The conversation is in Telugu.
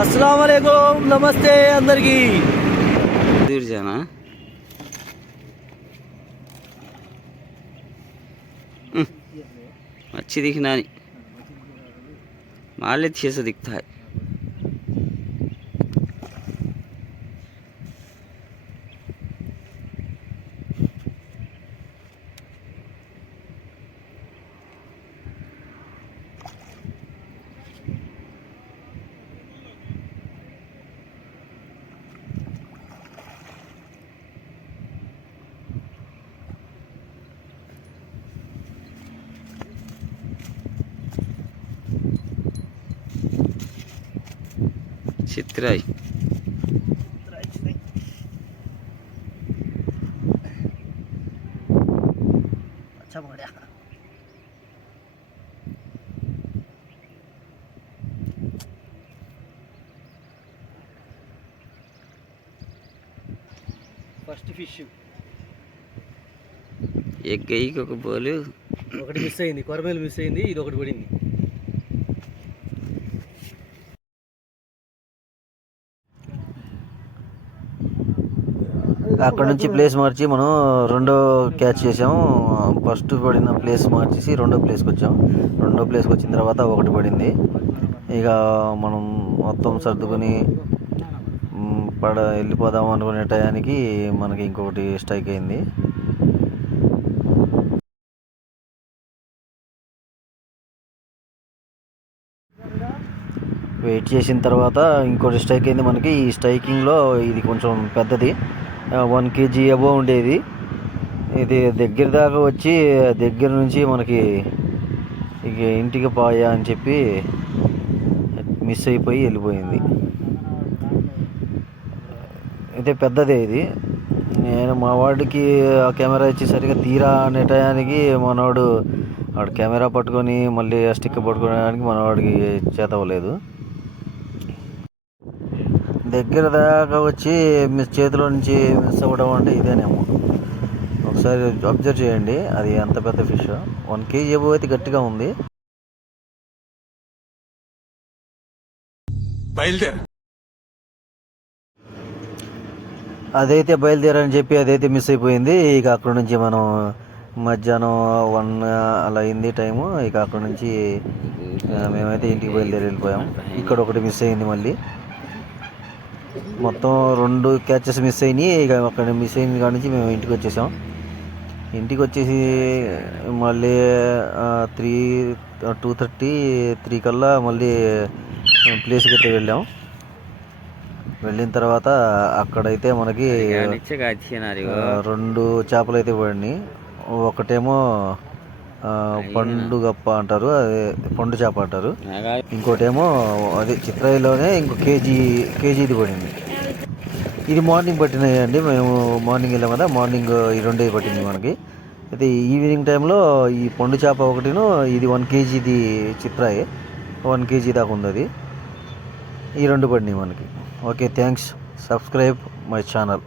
अस्सलाम वालेकुम, नमस्ते अंदरिकी। दूर जाना। अच्छी दिखना नहीं, माल अच्छे से दिखता है। चित्राई अच्छा पकड़ा। ఫస్ట్ ఫిష్ एक गई को बोलू ఒకటి మిస్ అయింది, కొరమేలు మిస్ అయింది, ఇది ఒకటి పడింది. అక్కడ నుంచి ప్లేస్ మార్చి మనం రెండో క్యాచ్ చేసాం. ఫస్ట్ పడిన ప్లేస్ మార్చేసి రెండో ప్లేస్కి వచ్చాం. రెండో ప్లేస్కి వచ్చిన తర్వాత ఒకటి పడింది. ఇక మనం మొత్తం సర్దుకొని వెళ్ళిపోదాం అనుకునే టయానికి మనకి ఇంకొకటి స్ట్రైక్ అయింది. వెయిట్ చేసిన తర్వాత ఇంకోటి స్ట్రైక్ అయింది మనకి. ఈ స్ట్రైకింగ్లో ఇది కొంచెం పెద్దది, 1 kg అబోవ్ ఉండేది. ఇది దగ్గర దాకా వచ్చి దగ్గర నుంచి మనకి ఇక ఇంటికి పోయా అని చెప్పి మిస్ అయిపోయి వెళ్ళిపోయింది. అయితే పెద్దదే ఇది. నేను మా వాడికి ఆ కెమెరా ఇచ్చేసరిగా తీరా అనే టయానికి మనవాడు కెమెరా పట్టుకొని మళ్ళీ ఆ స్టిక్ పట్టుకోవడానికి మనవాడికి చేతవ్వలేదు. దగ్గర దాకా వచ్చి చేతిలో నుంచి మిస్ అవ్వడం అంటే ఇదేనేమో. ఒకసారి అబ్జర్వ్ చేయండి, అది ఎంత పెద్ద ఫిష్. 1 kg అబోవ్ అయితే గట్టిగా ఉంది. అదైతే బయలుదేరని చెప్పి అదైతే మిస్ అయిపోయింది. ఇక అక్కడ నుంచి మనం మధ్యాహ్నం 1 అలా అయింది టైము. ఇక అక్కడ నుంచి మేమైతే ఇంటికి వెళ్ళిపోయాం. ఇక్కడ ఒకటి మిస్ అయింది. మళ్ళీ మొత్తం 2 క్యాచెస్ మిస్ అయినాయి. ఇక అక్కడ మిస్ అయిన కాడ నుంచి మేము ఇంటికి వచ్చేసాం. ఇంటికి వచ్చేసి మళ్ళీ 2:30 కల్లా మళ్ళీ ప్లేస్కి అయితే వెళ్ళాం. వెళ్ళిన తర్వాత అక్కడైతే మనకి 2 చేపలు అయితే పడినాయి. ఒకటేమో పండు గప్ప అంటారు, అదే పండు చేప అంటారు. ఇంకోటేమో అదే చిత్రాయిలోనే ఇంకో కేజీది పడింది. ఇది మార్నింగ్ పట్టినాయి అండి. మేము మార్నింగ్ వెళ్ళాం కదా, మార్నింగ్ ఈ 2 పట్టింది మనకి. అయితే ఈవినింగ్ టైంలో ఈ పండు చేప ఒకటిను, ఇది 1 kgది చిత్రాయి, 1 kg దాకా ఉంది అది. ఈ 2 పడినాయి మనకి. Okay, thanks. Subscribe my channel.